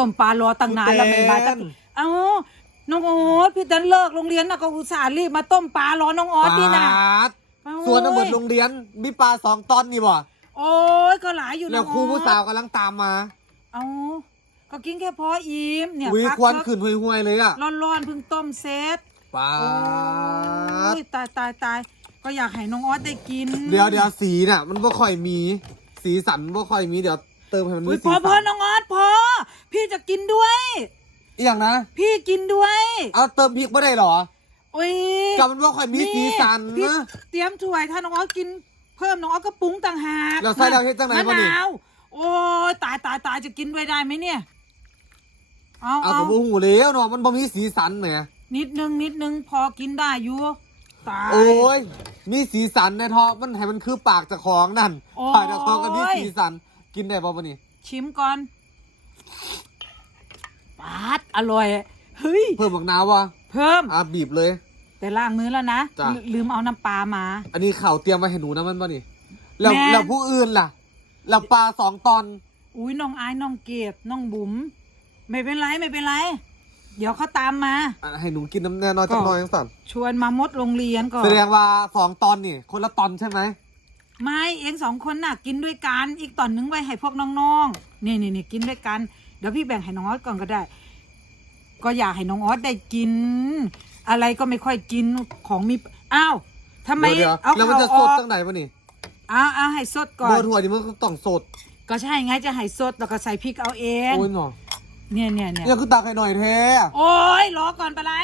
ต้มปลารอตั้งนานแล้วไม่มาตั้งเอ้าน้องโอ๊ตพี่ตันเลิกโรงเรียนน่ะก็อุตส่าห์รีบมาต้มปลารอน้องออสนี่นะปาดโอ้ยส่วนทั้งหมดโรงเรียนมีปลาสองตอนนี่บ่โอ้ยก็หลายอยู่แล้วน้องครูออสผู้สาวกำลังตามมา เอ้าก็กินแค่พออิ่มเนี่ยวิพักควันขึ้นห่วยๆเลยอะร้อนๆเพิ่งต้มเซตปาโอ้ดยตายตายตายก็อยากให้น้องออสได้กิน เดี๋ยวเดี๋ยวสีน่ะ มันบ่ค่อยมี สีสันบ่ค่อยมีเดี๋ยว เติมให้มันอุ้มียพสีอพอสันน้องออสพอ พี่จะกินด้วย อีกอย่างนะ พี่กินด้วยเอาเติมพริกไม่ได้เหรอโอ้ยกับมันบ่ค่อยมีสีสันพี่นะ เตรียมถ้วยถ้าน้องออสกินเพิ่มน้องออสก็ปรุงต่างหากแล้วใส่แล้วเฮ็ดจังไหนมะบ่นี่ นาวโอ้ยตายตายตายจะกินด้วยได้ไหมเนี่ยเอาเอาเอากับบ่หูแล้วเนาะมันบ่มีสีสันแหมนิดนึงนิดนึงพอกินได้อยู่ตาย โอ้ยมีสีสันในท้องมันให้มันคือปากเจ้าของนั่นโอ้ย ปากเจ้าของก็มีสีสัน กินได้บ่บ่นี่ชิมก่อนปาดอร่อย เฮ้ย เพิ่มบักนาววะเพิ่ม อะบีบเลย แต่ล้างมือแล้วนะ จ้ะ ลืลืมเอาน้ำปลามา อันนี้ข่าวเตรียมไว้ให้หนูนะมันบ่นี่แล้วแม่ แล้วผู้อื่นล่ะแล้วปลาสองตอนอุ้ยน้องอายน้องเกดน้องบุ๋มไม่เป็นไรไม่เป็นไร เดี๋ยวเขาตามมา อะให้หนูกินน้ำแน่นอนจักหน่อยจังสั่นชวนมามดโรงเรียนก่อนแสดงว่าสองตอนนี่ คนละตอนใช่ไหม ไม่เองสองคนน่ะ กินด้วยกัน อีกตอนนึงไว้ให้พวกน้องๆนี่นี่นี่กินด้วยกัน เดี๋ยวพี่แบ่งให้น้องออสก่อนก็ได้ ก็อยากให้น้องออสได้กิน อะไรก็ไม่ค่อยกินของมีอ้าวทำไมเดี๋ยวเอาๆแล้วมันเขาจะอสอดกจังไหนบ่นี่อ้าวอ้าวให้สดก่อโบนถั่วนี่มันก็ต้องสดก็ใช่ไงจะให้สดแล้วก็ใส่พริกเอาเองโอ้ยหนอเนี่ยเนี่ยเนี่ย เนี่ยคือตักให้หน่อยแท้โอ้ยรอก่อนไปะไร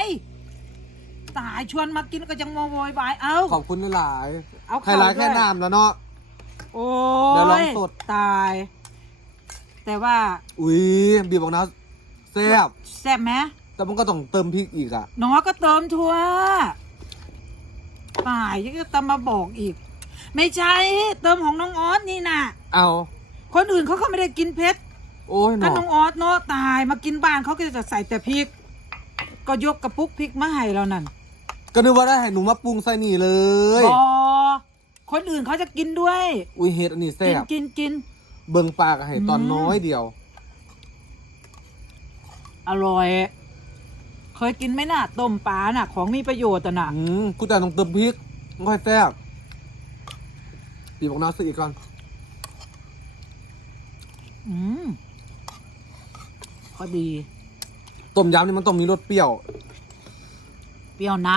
ตายชวนมากินก็ยังมาโวยวายเอ้าขอบคุณหลาย เอาๆไฮไลท์แค่ด้วยน้ำแล้วเนาะ โอ้เดี๋ยวลองยสด ตาย แต่ว่าอุ้ยบีบบักนาวแซ่บแซ่บไหมแต่มันก็ต้องเติมพริกอีกอะ น้องก็เติมทัวตายยังจะตามมาบอกอีก ไม่ใช่เติมของน้องออสนี่น่ะ เอา คนอื่นเขาก็ไม่ได้กินเผ็ดโอ้ยหนก็อน้องออสเนาะตายมากินบ้านเขาก็จะใส่แต่พริก ก็ยกกระปุกพริกมาให้เรานั่น ก็นึกว่าได้ให้หนูมาปรุงใส่นี่เลย บอ คนอื่นเขาจะกินด้วย อุ้ยเฮ็ดอันนี้แซ่กินบกินกิน เบิ่งปลากให้ตอนอืม น้อยเดียว อร่อย เคยกินไหมน่ะต้มปลาน่ะ ของมีประโยชน์อะน่ะอืมกูแต่ต้องเติมพริกมันค่อยแซ่บบีบบักนาวใส่อีกก่อนอืมพอดี ต้มยำนี่มันต้องมีรสเปรี้ยว เปรี้ยวน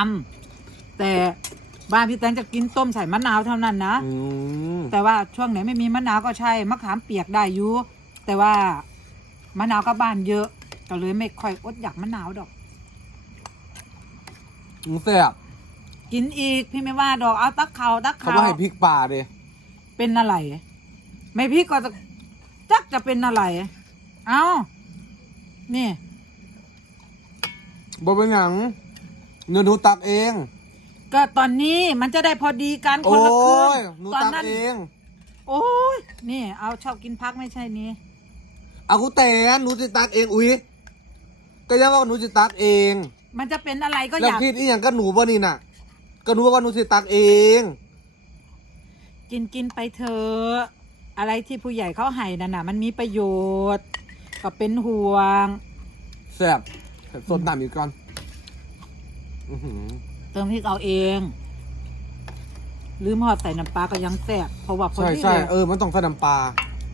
ำแต่ บ้านพี่แตงจะกินต้มใส่มะนาวเท่านั้นนะ อืมแต่ว่าช่วงไหนไม่มีมะนาวก็ใช่มะขามเปียกได้อยู่แต่ว่ามะนาวก็บ้านเยอะ ก็เลยไม่ค่อยอดอยากมะนาวดอก อืมแซ่บกินอีกพี่ไม่ว่าดอกเอาตักเขาตักเขาเขาว่าให้พริกป่าเด้เป็นอะไร ไม่พี่ก็จะจักจะเป็นอะไร เอานี่บ่เป็นหยังเงินหนูตักเอง ก็ตอนนี้มันจะได้พอดีกันคโอ้นละครึ่งยหนูตอนตักนั้นเอง โอ้ยนี่ เอาชอบกินพักไม่ใช่นี้ เอากูแต่หนูจะตักเองอุ้ยก็ยังว่าหนูจะตักเอง มันจะเป็นอะไรก็อแล้วยาก คิดอีหยังก็หนูบ่นี่น่ะ ก็หนูว่าหนูจะตักเอง กินกินไปเถอะอะไรที่ผู้ใหญ่เขาให้นั่นน่ะ มันมีประโยชน์ ก็เป็นห่วง แซ่บสดน้ำอีกก่อน อื้อหือ เติมพริกเอาเอง ลืมหอดใส่น้ำปลาก็ยังแซ่บเพราะว่าพอใช่ดีใช่เลยเออมันต้องใส่น้ำปลา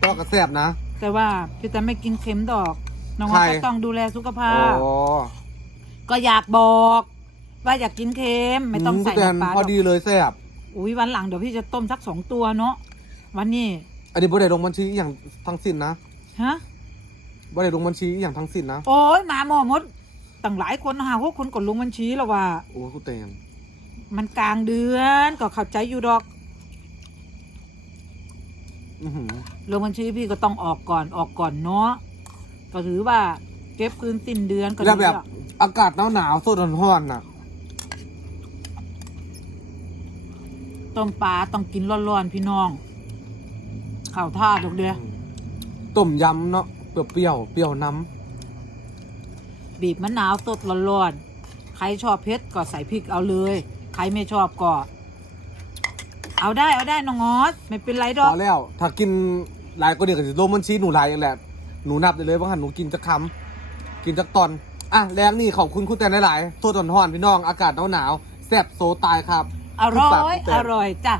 ก็กระแซ่บนะ แต่ว่าพี่แต่ไม่กินเค็มดอก น้องใคร ก็ต้องดูแลสุขภาโอ้พก็อยากบอก ว่าอยากกินเค็มไม่ต้องใส่แต่น้ำปลาพอดอกดีเลยแซ่บอุ้ยวันหลังเดี๋ยวพี่จะต้มสักสองตัวเนาะวันนี้อันนี้บ่ได้ลงบัญชีอหย่างทั้งสิ้นนะฮะบ่ได้ลงบัญชีอหย่างทั้งสิ้นนะ โอ้ยมาหมอมด ตั้งหลายคนหาพวกคนกดลงบัญชีแล้วว่า โอ้กูเตงมันกลางเดือนก็เข้าใจอยู่ดอก อื้อหือลงบัญชีพี่ก็ต้องออกก่อนออกก่อนเนาะก็ถือว่าเก็บคืนสิ้นเดือนก็แล้วดีแบบ อะอากาศหนาวหนาวๆสดร้อนๆน่ะ ต้มปลาต้องกินร้อนๆพี่น้องข่าวท่าดอกเดียต้มยำเนาะเปรี้ยวเปรี้ยวๆเปรี้ยวน้ บีบมะนาวสดร้อนๆ ใครชอบเผ็ดก็ใส่พริกเอาเลย ใครไม่ชอบก็ เอาได้เอาได้น้องออสไม่เป็นไรำดอกพอแล้ว ถ้ากินหลายก็เดี๋ยวก็จะลงบัญชีหนูหลายอย่างแหละ หนูนับได้เลยว่าหันหนูกินจักคำกินจักตอน อะแรงนี่ขอบคุณคุณแต่หลายๆโทษตอนห่อนพี่น้อง อากาศหนาวๆแซ่บโซตายครับอร่อปากยคุณแตนอร่อยจ้ะ